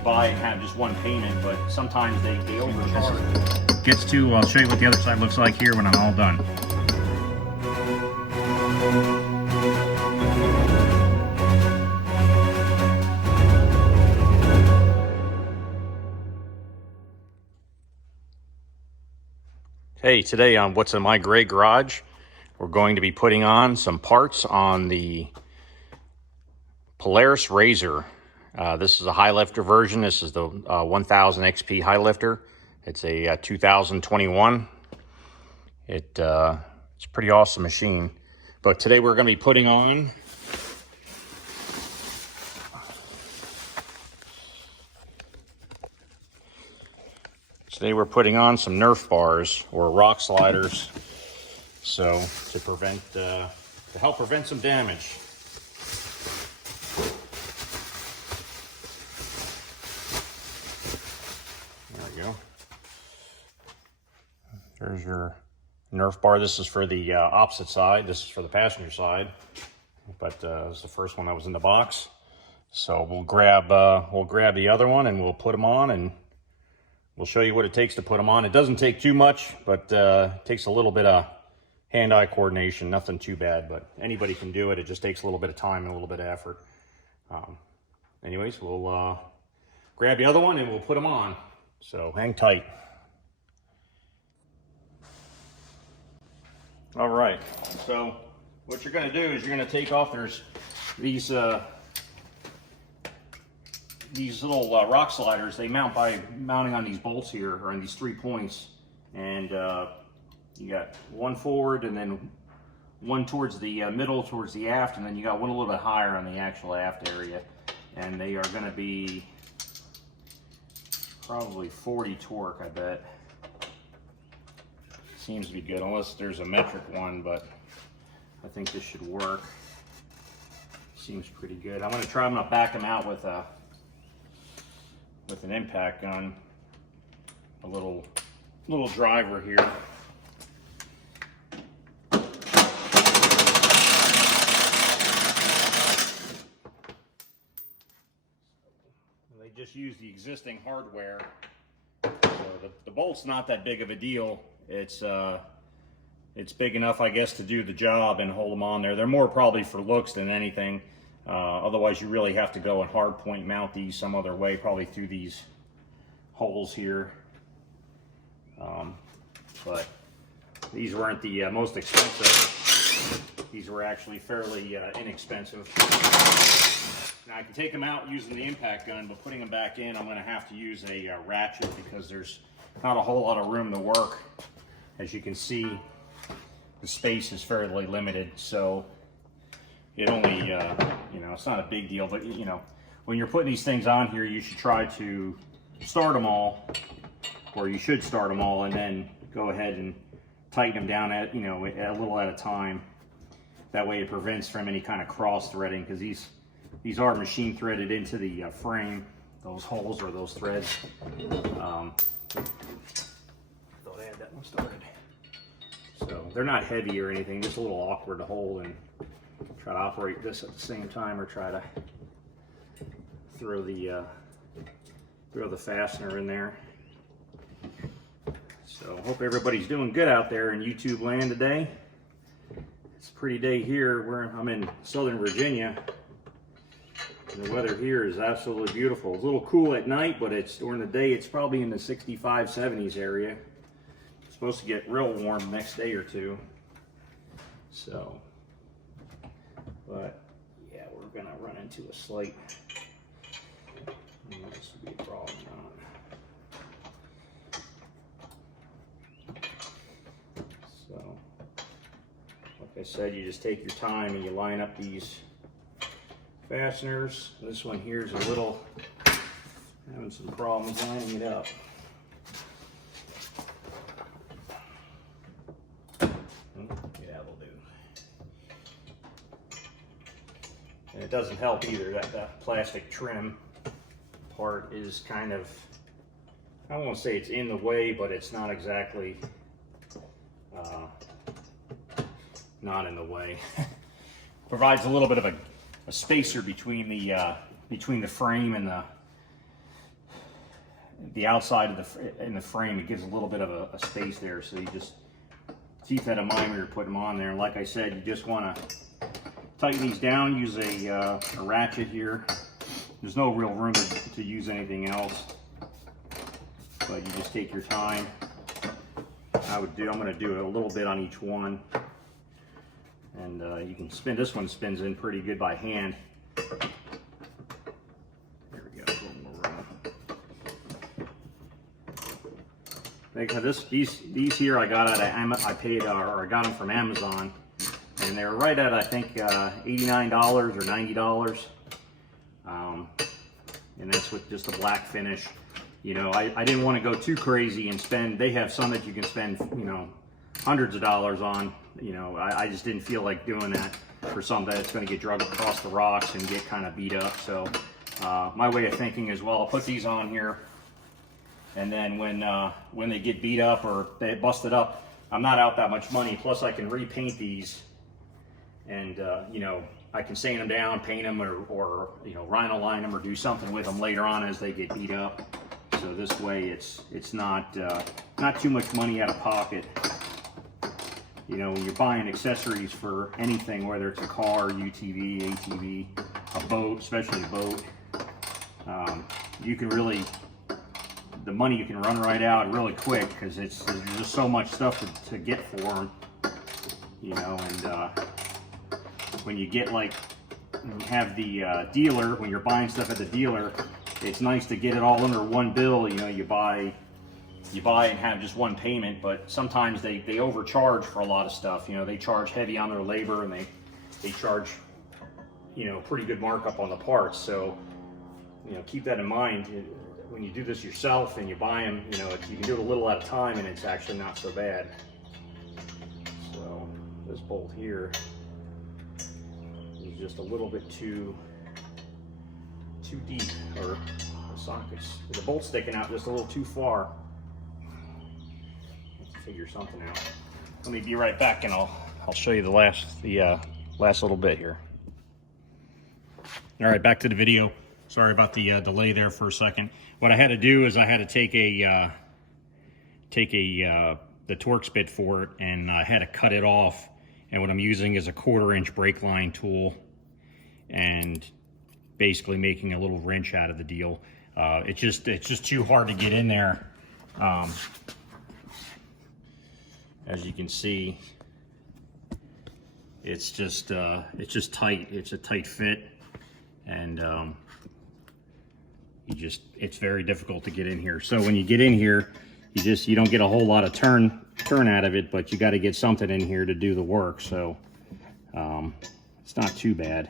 you buy it kind of just one payment, but sometimes they overcharge. Gets to, I'll show you what the other side looks like here when I'm all done. Hey, today on What's in My Gray Garage, we're going to be putting on some parts on the Polaris RZR. This is a high lifter version. This is the 1000 XP high lifter. It's a 2021. It's a pretty awesome machine. But today we're going to be putting on some Nerf bars or rock sliders, so to help prevent some damage. There we go. There's your Nerf bar. This is for the opposite side. This is for the passenger side, but it's the first one that was in the box. So we'll grab the other one and we'll put them on, and we'll show you what it takes to put them on. It doesn't take too much, but it takes a little bit of hand-eye coordination. Nothing too bad, but anybody can do it. It just takes a little bit of time and a little bit of effort. Anyways, we'll grab the other one and we'll put them on. So hang tight. All right, so what you're gonna do is you're gonna take off, there's these little rock sliders. They mount by mounting on these bolts here, or on these 3 points, and you got one forward and then one towards the middle, towards the aft, and then you got one a little bit higher on the actual aft area, and they are going to be probably 40 torque, I bet. Seems to be good, unless there's a metric one, but I think this should work. Seems pretty good. I'm going to back them out with an impact gun, a little driver here. They just use the existing hardware, so the bolt's not that big of a deal. It's big enough, I guess, to do the job and hold them on there. They're more probably for looks than anything. Otherwise, you really have to go and hard point mount these some other way, probably through these holes here. But these weren't the most expensive. These were actually fairly inexpensive. Now I can take them out using the impact gun, but putting them back in, I'm going to have to use a ratchet because there's not a whole lot of room to work. As you can see, the space is fairly limited, so it only, you know, it's not a big deal, but you know, when you're putting these things on here, you should try to start them all, or you should start them all, and then go ahead and tighten them down at, you know, a little at a time. That way it prevents from any kind of cross threading, because these are machine threaded into the frame, those holes or those threads. Thought I had that one started. So they're not heavy or anything, just a little awkward to hold and try to operate this at the same time, or try to throw the fastener in there. So hope everybody's doing good out there in YouTube land today. It's a pretty day here. I'm in Southern Virginia, and the weather here is absolutely beautiful. It's a little cool at night, but it's during the day it's probably in the 65, 70s area. It's supposed to get real warm the next day or two. So, but yeah, we're gonna run into a slight, this will be a problem not. So, like I said, you just take your time and you line up these fasteners. This one here is a little, having some problems lining it up. Yeah, that'll do. And it doesn't help either that that plastic trim part is kind of, I don't want to say it's in the way, but it's not exactly not in the way. Provides a little bit of a spacer between the frame and the outside of in the frame, it gives a little bit of a space there. So you just keep that in mind when you're putting them on there. And like I said, you just want to tighten these down. Use a ratchet here. There's no real room to use anything else, but you just take your time. I'm going to do a little bit on each one, and you can spin. This one spins in pretty good by hand. There we go. A little more room. These here I got at I got them from Amazon, and they're right at I think $89 or $90. And that's with just a black finish. You know, I didn't want to go too crazy and spend. They have some that you can spend, you know, hundreds of dollars on. You know, I just didn't feel like doing that for something that's going to get dragged across the rocks and get kind of beat up. So my way of thinking is, well, I'll put these on here, and then when they get beat up or they busted up, I'm not out that much money. Plus, I can repaint these, and you know, I can sand them down, paint them, or you know, rhino line them, or do something with them later on as they get beat up. So this way, it's not too much money out of pocket. You know, when you're buying accessories for anything, whether it's a car, UTV, ATV, a boat, especially a boat, you can really, the money you can run right out really quick, because there's just so much stuff to get for them. You know, and when you get when you have the dealer, when you're buying stuff at the dealer, it's nice to get it all under one bill. You know, you buy and have just one payment, but sometimes they overcharge for a lot of stuff. You know, they charge heavy on their labor, and they charge, you know, pretty good markup on the parts. So, you know, keep that in mind when you do this yourself and you buy them. You know, you can do it a little at a time, and it's actually not so bad. So this bolt here is just a little bit too deep, or the sockets, the bolt's sticking out just a little too far. Let's figure something out. Let me be right back, and I'll show you the last little bit here. All right, back to the video. Sorry about the delay there for a second. What I had to do is I had to take the Torx bit for it, and I had to cut it off. And what I'm using is a 1/4-inch brake line tool, and basically making a little wrench out of the deal. It's just too hard to get in there. As you can see, it's just tight. It's a tight fit, and it's very difficult to get in here. So when you get in here, you don't get a whole lot of turn out of it, but you got to get something in here to do the work. So it's not too bad.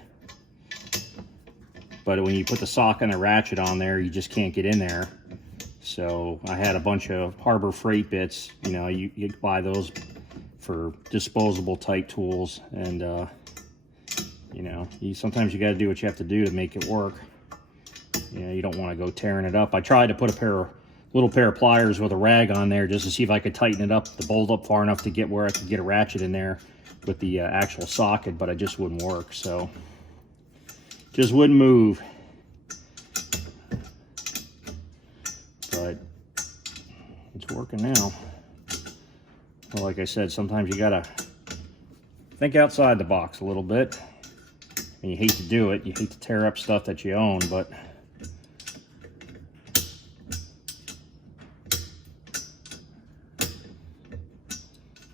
But when you put the sock and the ratchet on there, you just can't get in there. So I had a bunch of Harbor Freight bits. You know, you buy those for disposable type tools, and you know, sometimes you got to do what you have to do to make it work. You know, you don't want to go tearing it up. I tried to put a little pair of pliers with a rag on there just to see if I could tighten it up, the bolt up far enough to get where I could get a ratchet in there with the actual socket, but it just wouldn't work. So just wouldn't move. But it's working now. Well, like I said, sometimes you gotta think outside the box a little bit. And you hate to do it. You hate to tear up stuff that you own, but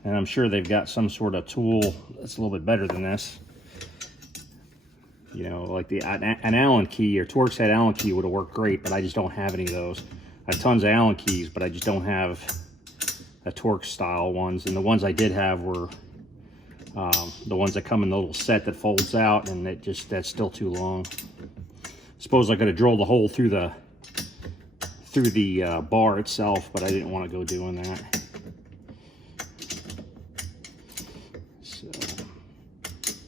and I'm sure they've got some sort of tool that's a little bit better than this. You know, like an Allen key or Torx head Allen key would have worked great, but I just don't have any of those. I have tons of Allen keys, but I just don't have a Torx style ones. And the ones I did have were the ones that come in the little set that folds out, and that's still too long. Suppose I could have drilled a hole through the bar itself, but I didn't want to go doing that. So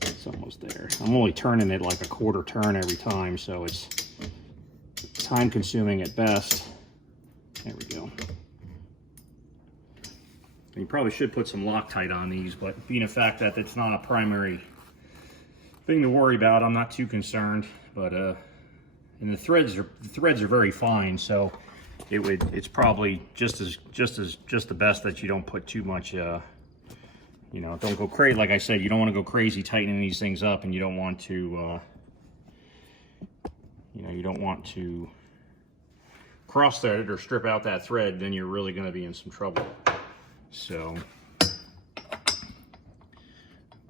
it's almost there. I'm only turning it like a 1/4 turn every time, so it's time consuming at best. There we go. And you probably should put some Loctite on these, but being a fact that it's not a primary thing to worry about, I'm not too concerned. But and the threads are very fine, so it's probably just the best that you don't put too much, you know, don't go crazy. Like I said, you don't want to go crazy tightening these things up, and you don't want to, you know, you don't want to cross thread it or strip out that thread. Then you're really going to be in some trouble. So,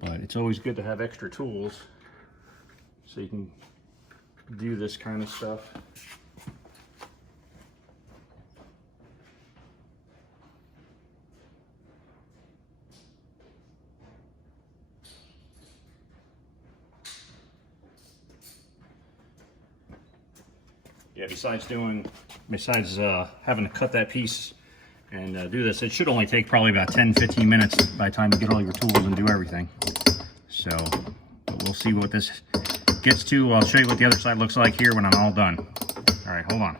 but it's always good to have extra tools so you can do this kind of stuff. Yeah, besides having to cut that piece and do this, it should only take probably about 10-15 minutes by the time you get all your tools and do everything. So, but we'll see what this gets to. I'll show you what the other side looks like here when I'm all done. All right, hold on.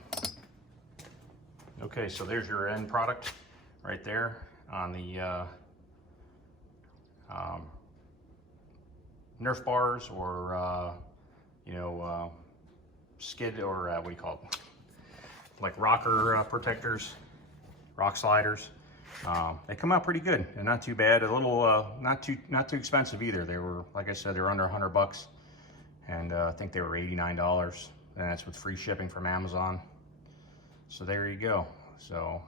Okay, so there's your end product right there on the Nerf bars, or you know, skid, or what do you call it, like rocker protectors, rock sliders. They come out pretty good and not too bad. A little not too expensive either. They were, like I said, they were under $100, and I think they were $89, and that's with free shipping from Amazon. So there you go. So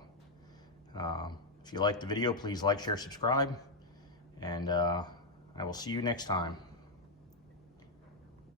if you liked the video, please like, share, subscribe, and I will see you next time.